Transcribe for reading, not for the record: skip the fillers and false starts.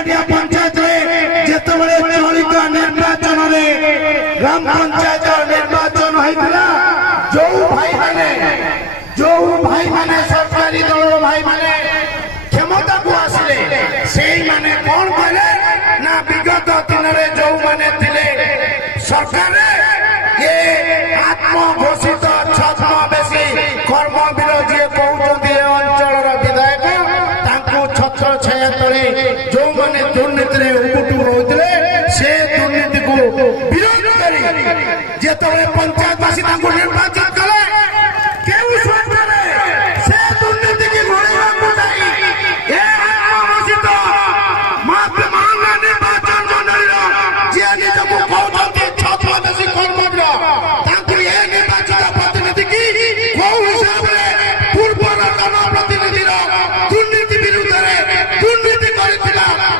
ଏକାଟିଆ ପଞ୍ଚାୟତରେ ଯେତେବେଳେ ଚଳିତ ନିର୍ବାଚନରେ ଗ୍ରାମ ପଞ୍ଚାୟତ ନିର୍ବାଚନ ହେଇଥିଲା, ଯୋଉ ଭାଇମାନେ ସରକାରୀ ଦଳର ଭାଇମାନେ କ୍ଷମତାକୁ ଆସିଲେ ସେଇମାନେ କଣ କଲେ ନା ବିଗତ ଦିନରେ ଯୋଉମାନେ ଥିଲେ ସରକାରରେ ଏ ଆତ୍ମଘୋଷିତ ଛଦ୍ମବେଶୀ କର୍ମବୀର ଯିଏ କହୁଛନ୍ତି ଏ ଅଞ୍ଚଳର ବିଧାୟକ, ତାଙ୍କୁ ଛତ୍ର ଛାୟା ତଳେ ଯୋଉମାନେ ଦୁର୍ନୀତିରେ ଉବୁଟୁ ରହୁଥିଲେ ସେ ଦୁର୍ନୀତିକୁ ବିରୋଧ କରି ଯେତେବେଳେ ପଞ୍ଚାୟତବାସୀ ତାଙ୍କୁ ନିର୍ବାଚନ